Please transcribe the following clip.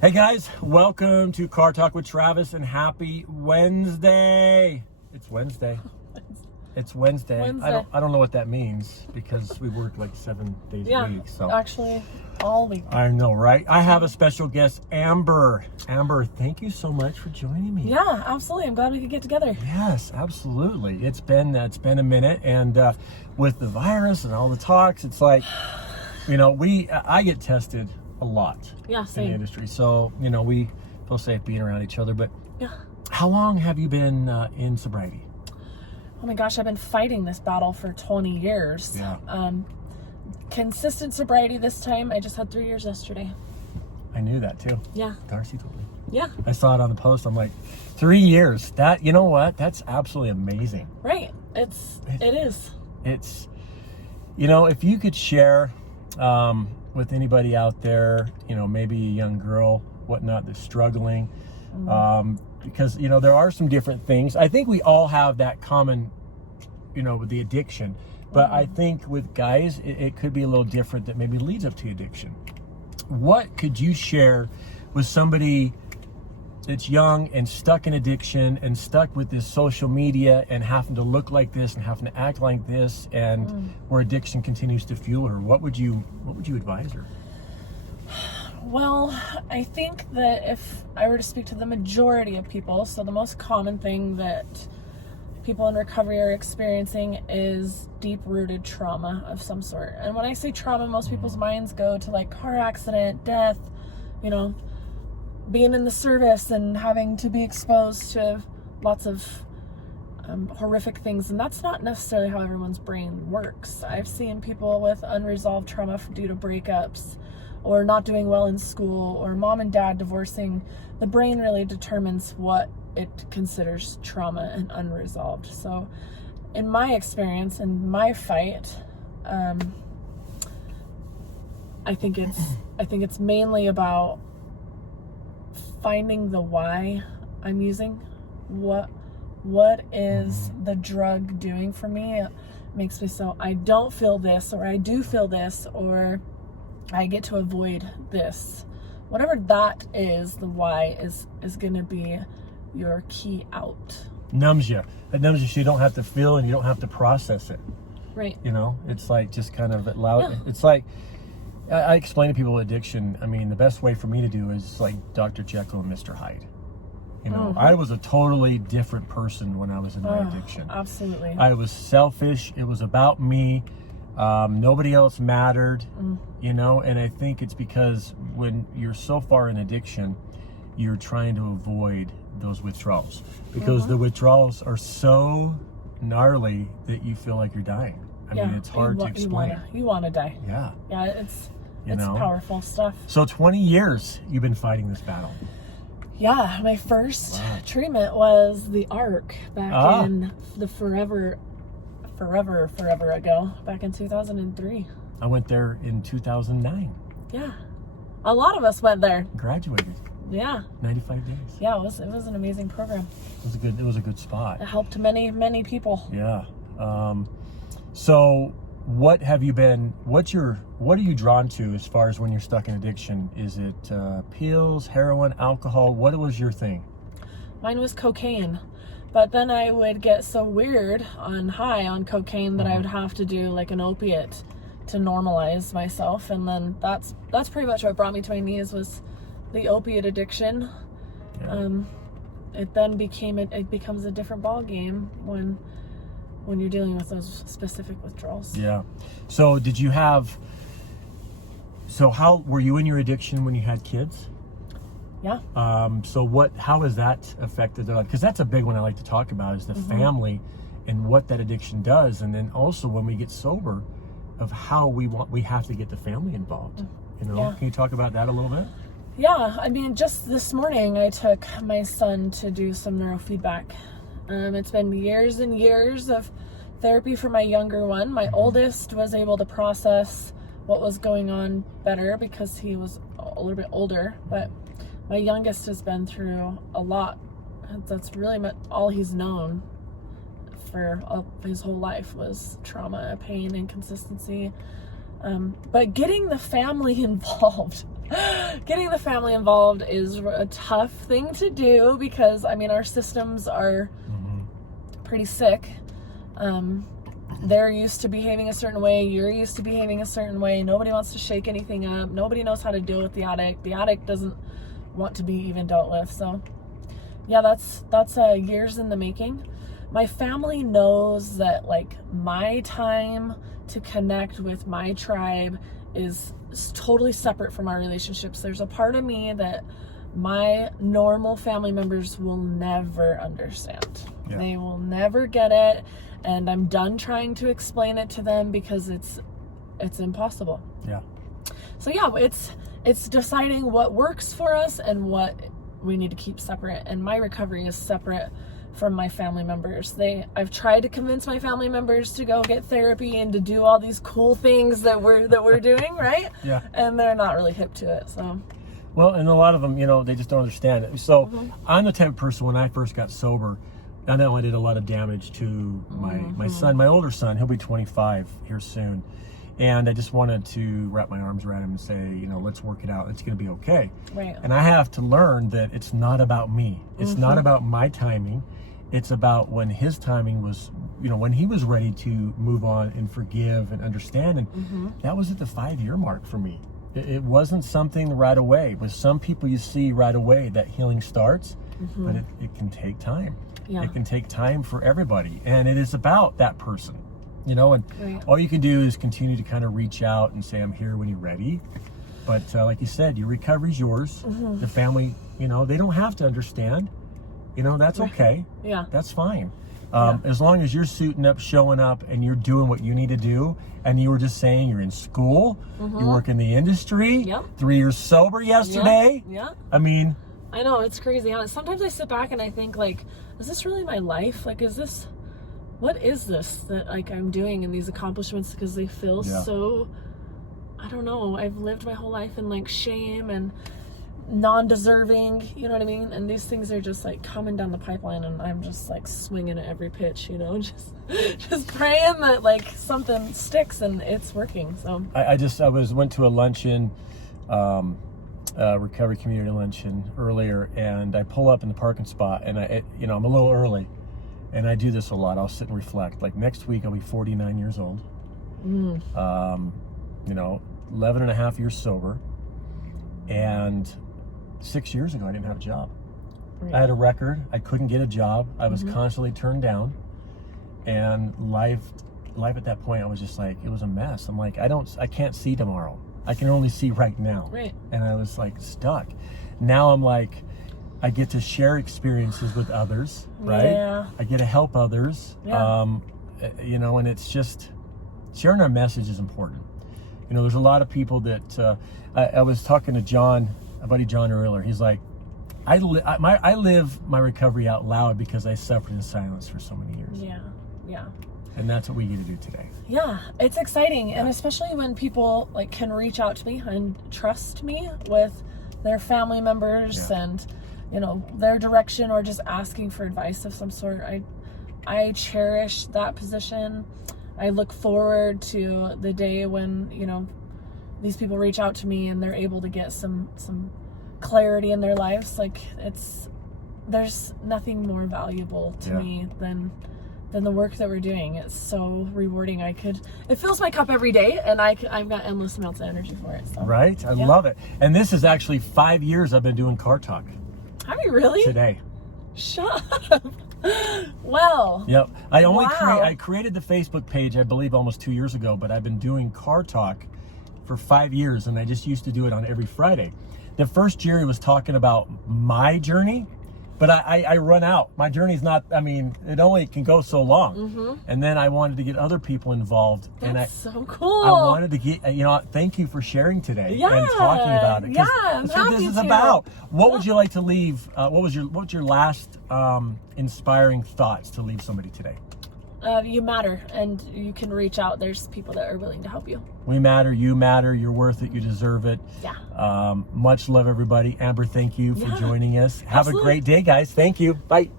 Hey guys, welcome to Car Talk with Travis and happy Wednesday. It's Wednesday. It's Wednesday. I don't know what that means because we work like 7 days a week. So actually all week. I know, right? I have a special guest, Amber. Amber, thank you so much for joining me. Yeah, absolutely. I'm glad we could get together. Yes, absolutely. It's been a minute, and with the virus and all the talks, it's like, I get tested a lot in the industry. So, we feel safe being around each other. But how long have you been in sobriety? Oh my gosh, I've been fighting this battle for 20 years. Yeah. Consistent sobriety this time. I just had 3 years yesterday. I knew that too. Yeah. Darcy told me. Yeah. I saw it on the post. I'm like, 3 years. That, you know what? That's absolutely amazing. Right. It is. It's, if you could share with anybody out there, maybe a young girl, whatnot, that's struggling, because, there are some different things. I think we all have that common, with the addiction, but I think with guys, it could be a little different that maybe leads up to addiction. What could you share with somebody that's young and stuck in addiction and stuck with this social media and having to look like this and having to act like this, and where addiction continues to fuel her? What would you advise her? Well, I think that if I were to speak to the majority of people, so the most common thing that people in recovery are experiencing is deep-rooted trauma of some sort. And when I say trauma, most people's minds go to like car accident, death, being in the service and having to be exposed to lots of horrific things. And that's not necessarily how everyone's brain works. I've seen people with unresolved trauma due to breakups, or not doing well in school, or mom and dad divorcing. The brain really determines what it considers trauma and unresolved. So in my experience, in my fight, I think it's mainly about finding the why I'm using. What is the drug doing for me? It makes me so I don't feel this, or I do feel this, or I get to avoid this. Whatever that is, the why is going to be your key out. Numbs you. It numbs you so you don't have to feel and you don't have to process it. Right. It's like just kind of it's like, I explain to people addiction. I mean, the best way for me to do is like Dr. Jekyll and Mr. Hyde. I was a totally different person when I was in my addiction. Absolutely. I was selfish. It was about me. Nobody else mattered, and I think it's because when you're so far in addiction, you're trying to avoid those withdrawals, because the withdrawals are so gnarly that you feel like you're dying. I mean, it's hard to explain. You want to die. Yeah. Yeah, it's powerful stuff. So 20 years you've been fighting this battle. Yeah, my first treatment was the ARC back in the forever ago, back in 2003. I went there in 2009. Yeah. A lot of us went there. Graduated. Yeah. 95 days. Yeah, it was an amazing program. It was a good spot. It helped many, many people. Yeah. So what are you drawn to as far as when you're stuck in addiction? Is it pills, heroin, alcohol? What was your thing? Mine was cocaine. But then I would get so weird high on cocaine that I would have to do like an opiate to normalize myself. And then that's pretty much what brought me to my knees, was the opiate addiction. Yeah. It then becomes a different ball game when you're dealing with those specific withdrawals. Yeah. So how were you in your addiction when you had kids? Yeah. So how has that affected their life? Because that's a big one I like to talk about, is the family and what that addiction does. And then also when we get sober, of how we have to get the family involved. Yeah. Can you talk about that a little bit? Yeah. I mean, just this morning I took my son to do some neurofeedback. It's been years and years of therapy for my younger one. My oldest was able to process what was going on better because he was a little bit older, but my youngest has been through a lot. That's really all he's known for his whole life was trauma, pain, inconsistency. But getting the family involved Getting the family involved is a tough thing to do because, I mean, our systems are pretty sick. They're used to behaving a certain way. You're used to behaving a certain way. Nobody wants to shake anything up. Nobody knows how to deal with the addict. The addict doesn't want to be even dealt with. So, yeah, that's years in the making. My family knows that, like, my time to connect with my tribe is totally separate from our relationships. There's a part of me that my normal family members will never understand. Yeah. They will never get it, and I'm done trying to explain it to them because it's impossible. Yeah. So yeah, it's deciding what works for us and what we need to keep separate. And my recovery is separate from my family members. I've tried to convince my family members to go get therapy and to do all these cool things that we're doing, right? Yeah. And they're not really hip to it. So. Well, and a lot of them, you know, they just don't understand it. So I'm the type of person, when I first got sober, I know I did a lot of damage to my son, my older son. He'll be 25 here soon. And I just wanted to wrap my arms around him and say, you know, let's work it out. It's going to be okay. Right. And I have to learn that it's not about me. It's not about my timing. It's about when his timing was, you know, when he was ready to move on and forgive and understand. And that was at the 5-year mark for me. It wasn't something right away. With some people, you see right away that healing starts, but it can take time. Yeah. It can take time for everybody. And it is about that person, you know, and all you can do is continue to kind of reach out and say, I'm here when you're ready. But like you said, your recovery's yours. The family, you know, they don't have to understand. You know, that's okay. Yeah. That's fine. As long as you're suiting up, showing up, and you're doing what you need to do, and you were just saying you're in school, you work in the industry, Yep. 3 years sober yesterday. Yeah. I mean, I know, it's crazy. Sometimes I sit back and I think, like, is this really my life? Like, what is this that, like, I'm doing in these accomplishments? Because they feel so, I don't know, I've lived my whole life in, like, shame and non-deserving, you know what I mean? And these things are just, like, coming down the pipeline, and I'm just, like, swinging at every pitch, you know, just praying that, like, something sticks and it's working. So I went to a luncheon, recovery community luncheon earlier, and I pull up in the parking spot, and I'm a little early, and I do this a lot. I'll sit and reflect. Like, next week I'll be 49 years old. 11 and a half years sober, and 6 years ago I didn't have a job. I had a record. I couldn't get a job. I was constantly turned down, and life at that point, I was just like, it was a mess. I'm like, I can't see tomorrow. I can only see right now. Right. And I was like stuck. Now I'm like, I get to share experiences with others, right? Yeah. I get to help others. Yeah. You know, and it's just, sharing our message is important. You know, there's a lot of people that, I was talking to John, my buddy John earlier. He's like, I live my recovery out loud because I suffered in silence for so many years. Yeah. Yeah. And that's what we get to do today. Yeah, it's exciting. And especially when people, like, can reach out to me and trust me with their family members and, you know, their direction, or just asking for advice of some sort. I cherish that position. I look forward to the day when, you know, these people reach out to me and they're able to get some clarity in their lives. Like, there's nothing more valuable to me than the work that we're doing. It's so rewarding. It fills my cup every day, and I've got endless amounts of energy for it. So. Right? I love it. And this is actually 5 years I've been doing Car Talk. Have you really? Today. Shut up. Well. Yep. I created the Facebook page, I believe, almost 2 years ago, but I've been doing Car Talk for 5 years, and I just used to do it on every Friday. The first Jerry was talking about my journey, but I run out. My journey's not, I mean, it only can go so long. And then I wanted to get other people involved. That's so cool. I wanted to get, you know, thank you for sharing today and talking about it. Yeah, I'm that's what this is about. What would you like to leave, what's your last inspiring thoughts to leave somebody today? You matter, and you can reach out. There's people that are willing to help you. We matter, you matter, you're worth it, you deserve it. Yeah. Much love, everybody. Amber, thank you for joining us. Have Absolutely. a great day, guys. Thank you. Bye.